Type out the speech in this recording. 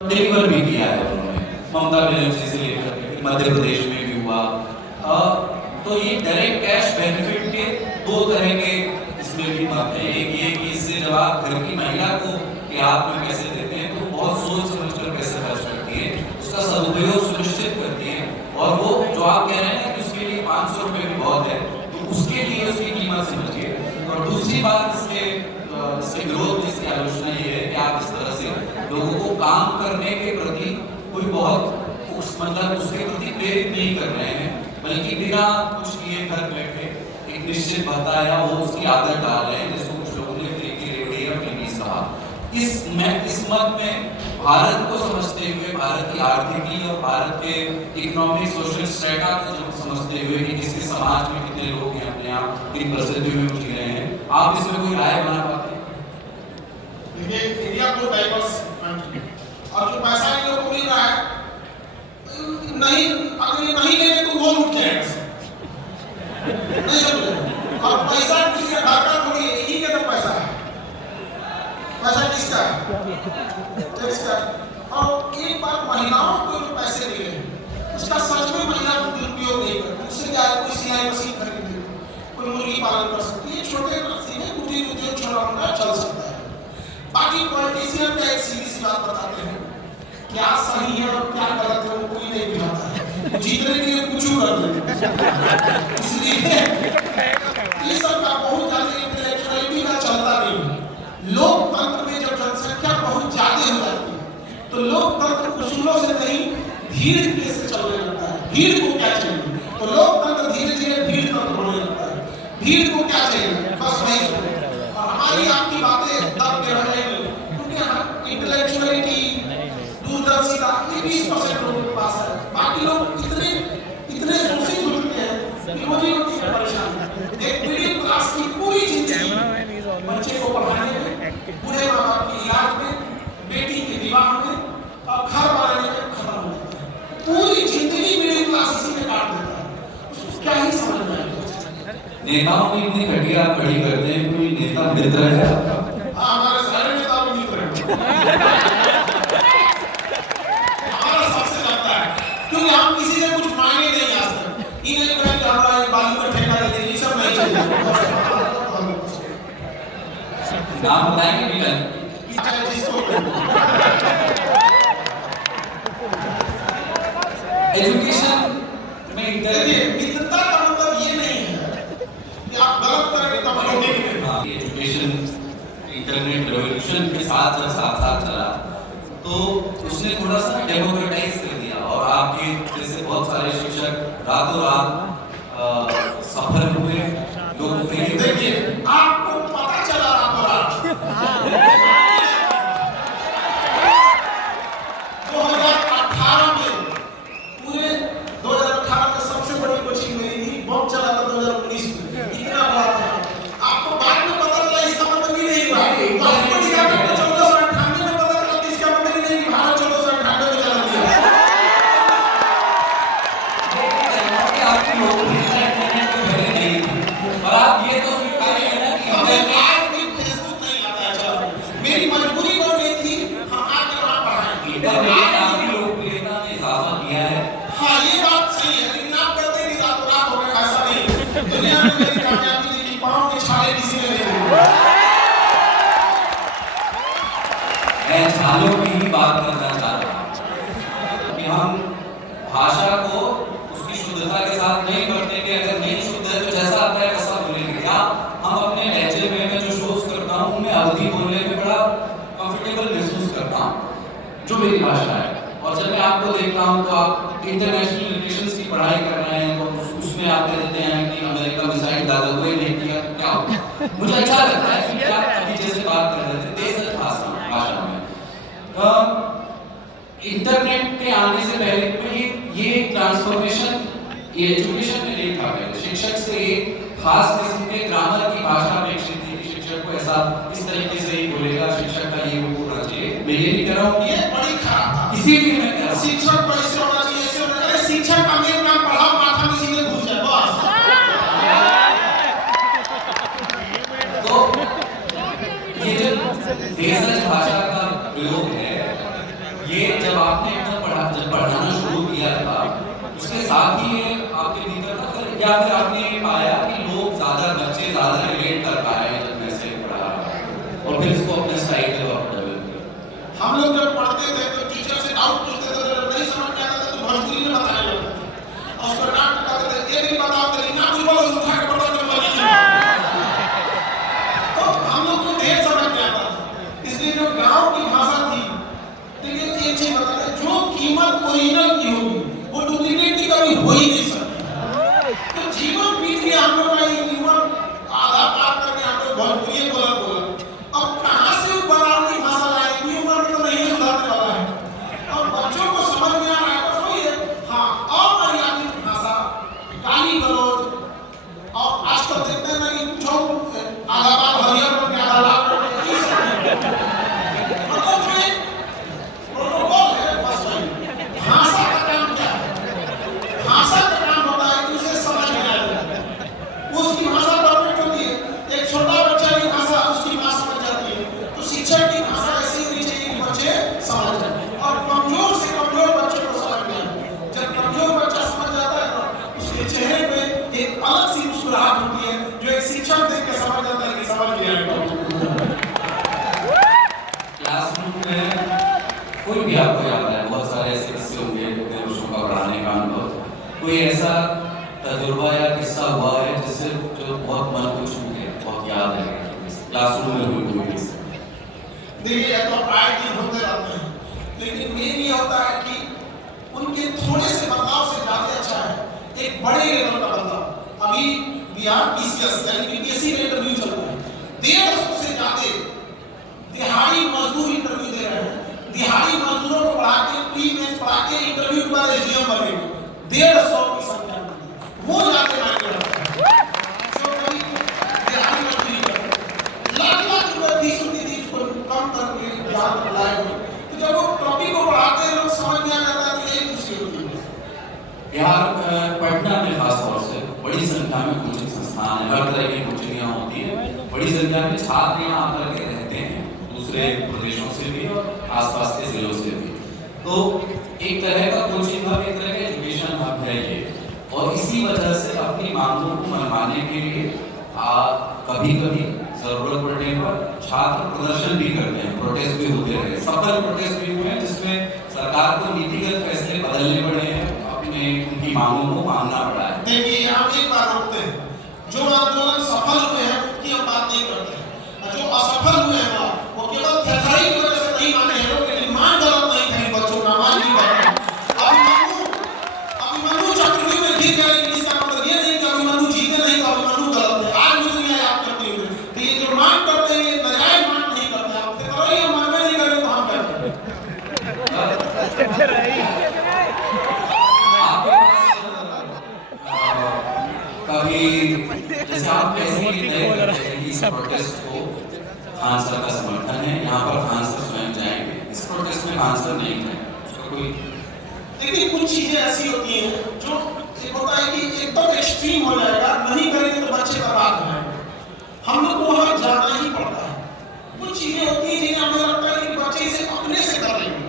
Deliver भी किया है उन्होंने, ममता बनर्जी से लेकर मध्य प्रदेश में भी हुआ। तो ये डायरेक्ट कैश बेनिफिट के दो तरह के इसमें भी बात है। एक ये कि इससे जब आप घर की महिला को कि आप में पैसे देते हैं तो बहुत सोच समझ कर पैसे खर्च करती है, उसका सदुपयोग सुनिश्चित करती है। और वो जो आप कह रहे हैं कि उसके लिए 500 रुपये भी बहुत है, तो उसके लिए उसकी कीमत समझिए। और दूसरी बात इसके विरोध में इसकी आलोचना ये है कि आप इस तरह से लोगों को काम करने के प्रति कोई बहुत मतलब उसके प्रति प्रेरित नहीं कर रहे हैं, बल्कि बिना कुछ किए घर बैठे एक निश्चित भत्ता या वो उसकी आदत डाल रहे हैं, जिसको कुछ लोगों ने फ्रीकी रेवड़ी या फ्रीबीज कहा। इस मत में भारत को समझते हुए, भारत की आर्थिकी और भारत के इकोनॉमिक सोशल स्ट्रेटा को जब समझते हुए कि किसी समाज में कितने लोग हैं अपने आप किन परिस्थितियों में जी रहे हैं, आप इसमें कोई राय बना पाते हैं? देखिए, इंडिया तो डाइवर्स कंट्री और जो पैसा इन लोगों को मिल रहा है, नहीं अगर ये नहीं लेंगे तो वो लूट जाएगा, नहीं समझे? और पैसा किसी के घर का थोड़ी है, इन्हीं के तो पैसा है। पैसा किसका है? टैक्स का। और एक बार महिलाओं को जो पैसे मिले उसका सच में महिला दुरुपयोग नहीं करती। उससे क्या है, कोई सिलाई मशीन खरीद ले, कोई मुर्गी पालन कर सकती है, छोटे राशि में कुटीर उद्योग छोटा मोटा चल सकता है। बाकी पॉलिटिशियन का एक सीधी सी बात बताते हैं, क्या सही है और क्या गलत है वो कोई नहीं बुझाता है, जीतने के लिए कुछ कर ले। इसलिए ये सब का बहुत ज्यादा इंटेलेक्चुअलिटी का चलता नहीं। लोकतंत्र में जब जनसंख्या बहुत ज्यादा हो जाती है तो लोकतंत्र उसूलों से नहीं धीरे से चलने लगता है। भीड़ को क्या चाहिए, तो लोकतंत्र धीरे धीरे भीड़ तंत्र होने लगता है। भीड़ को क्या चाहिए, बस वही सुनो। और हमारी आपकी बातें दब के रह जाएंगी, क्योंकि इंटेलेक्चुअलिटी दूरदर्शिता ये 20% लोगों के पास है। बाकी लोग इतने शोषित हो चुके हैं कि रोजी रोटी से परेशान हैं। एक मिडिल क्लास की पूरी जिंदगी बच्चे को पढ़ाने में, बूढ़े माँ बाप के इलाज में, बेटी के विवाह में और घर बनाने में खत्म हो जाता है। पूरी जिंदगी मिडिल क्लास इसी में काट देता है। उसको क्या ही समझ में आएगा? नेताओं की इतनी घटिया खड़ी करते हैं, कोई नेता मित्र है आपका? हाँ, हमारे सारे नेता भी मित्र हैं। क्योंकि हम किसी से कुछ मांगे नहीं आ सकते। ये नहीं कि हमारा बालू का ठेका दे देंगे, ये सब नहीं चाहिए। नाम बताएंगे मिलन? एजुकेशन में देखिए, मित्रता का मतलब ये नहीं है कि आप गलत करेंगे तो हम लोग एजुकेशन इंटरनेट रेवोल्यूशन के साथ जब साथ चला तो उसने थोड़ा सा डेमोक्रेटाइज कर दिया और आपके जैसे बहुत सारे शिक्षक रातों रात सफल हुए लोग। देखिए, आपको पता चला रातों रात 2018 में, पूरे 2018 में सबसे बड़ी कोचिंग मेरी थी, बम चला था 2019 में, इतना बड़ा था। आपको बाद में पता चला, इसका मतलब ये नहीं हुआ। आपको दिया था 1498 में पता चला, इसका मतलब ये नहीं कि भारत 1498 में चला दिया। आपकी लोकप्रियता इंटरनेट पे पहले नहीं थी और आप ये तो स्वीकार करें ना कि हमें आज भी फेसबुक नहीं आता है। चलो, मेरी मजबूरी वो नहीं थी, हम आके वहाँ पढ़ाएंगे। इंटरनेट आपकी लोकप्रियता में इजाफा किया है। हाँ, ये बात सही है, लेकिन आप कहते हैं कि रातों रात हो गया, ऐसा नहीं। दुनिया में मेरी कामयाबी देखी, पाँव के छाले किसी ने नहीं देखे। मैं छालों की ही बात करना चाह रहा हूँ कि हम भाषा को उसकी शुद्धता के साथ नहीं बरतेंगे। अगर नहीं शुद्ध है तो जैसा आता है वैसा बोलेंगे। या हम अपने लहजे में, मैं जो शोज करता हूँ, मैं अवधि बोलने में बड़ा कंफर्टेबल महसूस करता हूँ, जो मेरी भाषा है। और जब मैं आपको देखता हूँ तो आप इंटरनेशनल रिलेशंस की पढ़ाई कर रहे हैं, तो उसमें आप कहते हैं कि अमेरिका मिसाइल डाला, कोई नहीं किया, क्या होगा? मुझे अच्छा लगता है कि आप अभी जैसे बात कर रहे थे देश भाषा में। इंटरनेट के आने से पहले में ये ट्रांसफॉर्मेशन ये एजुकेशन में नहीं था। पहले शिक्षक से एक खास किस्म के ग्रामर की भाषा अपेक्षित थी कि शिक्षक को ऐसा इस तरीके से ही बोलेगा, शिक्षक का ये वो होना चाहिए। मैं ये नहीं कह रहा हूँ, ये बड़ी खराब था। इसीलिए मैं कह रहा हूँ शिक्षक को ऐसे होना चाहिए, ऐसे होना चाहिए। शिक्षक का मेन काम पढ़ाओ, माथा में सीधे घुस जाए, बस। तो ये जो भेषज भाषा का प्रयोग है, ये ये जब आपने जब पढ़ाना शुरू किया था, उसके साथ ही ये आपके भीतर था, फिर या फिर आपने पाया कि लोग बच्चे ज़्यादा रिलेट कर पाए जब मैं से पढ़ा और फिर इसको अपने स्टाइल के तौर पर डेवलप किया? हम लोग जब पढ़ते थे तो टीचर से डाउट पूछते थे, तो नहीं समझ में आता था तो भोजपुरी में बताने लगते थे और उसको डांट कहते थे, ये नहीं बताओ तो ना कुछ बोलो, उठा के पढ़ो तो मर तो हम लोग को ढेर समझ में आता था। इसलिए जो गांव की भाषा थी, देखिए एक चीज बता दें, जो कीमत ओरिजिनल की होगी वो डुप्लीकेट की कभी हो ही नहीं सकती। तो जीवन बीत गया हम लोग का, ये जीवन आधा पार करके हम लोग भोजपुरी बोला अब कहाँ से वो बनावटी भाषा लाएंगे, उम्र में तो नहीं सुधारने वाला है। अब बच्चों को समझ में आ रहा है बस वही है, हाँ अमर्यादित भाषा, गाली गलौज, और आजकल देखते हैं ना कि कुछ आधा बार हरियर बन के आधा लाल बन के किस मतलब जो एक प्रोटोकॉल है बस वही। भाषा का काम क्या है? भाषा का काम होता है कि उसे समझ में आ जाए, उसकी भाषा परफेक्ट होती है। एक छोटा बच्चा की भाषा उसकी बात समझ जाती है, तो शिक्षक की भाषा ऐसी होनी चाहिए कि बच्चे समझ जाए और कमजोर से कमजोर बच्चे को समझ में आए। जब कमजोर बच्चा समझ जाता है तो उसके चेहरे पे एक अलग सी मुस्कुराहट होती है, जो एक शिक्षक देख के समझ जाता है कि समझ गया। क्लासरूम में कोई भी आपको याद है, बहुत सारे ऐसे किस्से होंगे अपने बच्चों का पढ़ाने का अनुभव, कोई ऐसा तजुर्बा या किस्सा हुआ है जिससे जो बहुत मन को छू गया, बहुत याद है क्लासरूम में हुई कोई किस्सा? देखिए ये तो आए दिन होते रहते हैं, लेकिन मेन ये होता है कि उनके थोड़े से बदलाव से ज्यादा अच्छा है एक बड़े लेवल का बदलाव। अभी बिहार पीसीएस यानी बीपीएससी का इंटरव्यू चल रहा है, 150 से ज्यादा दिहाड़ी मजदूर इंटरव्यू दे रहे हैं। दिहाड़ी मजदूरों को पढ़ा के प्री मेंस पढ़ा के इंटरव्यू के बाद एसडीएम बनेंगे, 150 की संख्या में वो जाते मायने रखते हैं जो कभी दिहाड़ी मजदूरी करते लाख रुपए फीस होती थी, उसको कम करके ज्यादा बढ़ाए। तो जब वो टॉपिक को पढ़ाते हैं लोग समझ में आ जाता है, तो यही खुशी होती है। बिहार पटना में खास तौर से बड़ी संख्या में कोचिंग संस्थान है, हर तरह की कोचिंग होती है, बड़ी संख्या में छात्र यहाँ आकर के रहते हैं दूसरे प्रदेशों से भी और आसपास के जिलों से भी। तो एक तरह का कोचिंग हब, एक तरह का एजुकेशन हब है ये, और इसी वजह से अपनी मांगों को मनवाने के लिए कभी कभी जरूरत पड़ने पर छात्र प्रदर्शन भी करते हैं, प्रोटेस्ट भी होते रहे, सफल प्रोटेस्ट भी हुए जिसमें सरकार को नीतिगत फैसले बदलने पड़े हैं, अपने उनकी मांगों को मानना पड़ा है। देखिए यहाँ एक बात रोकते हैं, जो आंदोलन सफल हुए हैं उनकी हम बात नहीं करते हैं, जो असफल हुए हैं वो केवल थेथराई की वजह से नहीं माने हैं, लेकिन मान गलत नहीं थे बच्चों का, मान नहीं पाए। अभिमन्यु चक्रव्यूह में जीत गए, लेकिन इसका मतलब ये नहीं कि अभिमन्यु जीते नहीं तो अभिमन्यु गलत है। आज भी दुनिया याद करती है, तो ये जो मान करते हैं ये नजायज मान नहीं करते हैं। आप थेथराई हम मानवे नहीं करें तो हम करते हैं। कभी जैसे आप कैसे तय करते हैं कि इस प्रोटेस्ट को खान सर का समर्थन है, यहाँ पर खान सर स्वयं जाएंगे, इस प्रोटेस्ट में खान सर नहीं जाएंगे, उसका कोई? देखिए कुछ चीजें ऐसी होती हैं जो एक होता है कि एकदम एक्सट्रीम हो जाएगा, नहीं करेंगे तो बच्चे बर्बाद हो जाएंगे, हम लोग को वहां जाना ही पड़ता है। कुछ चीजें होती हैं जिन्हें हमें लगता है कि बच्चे इसे अपने से कर लेंगे,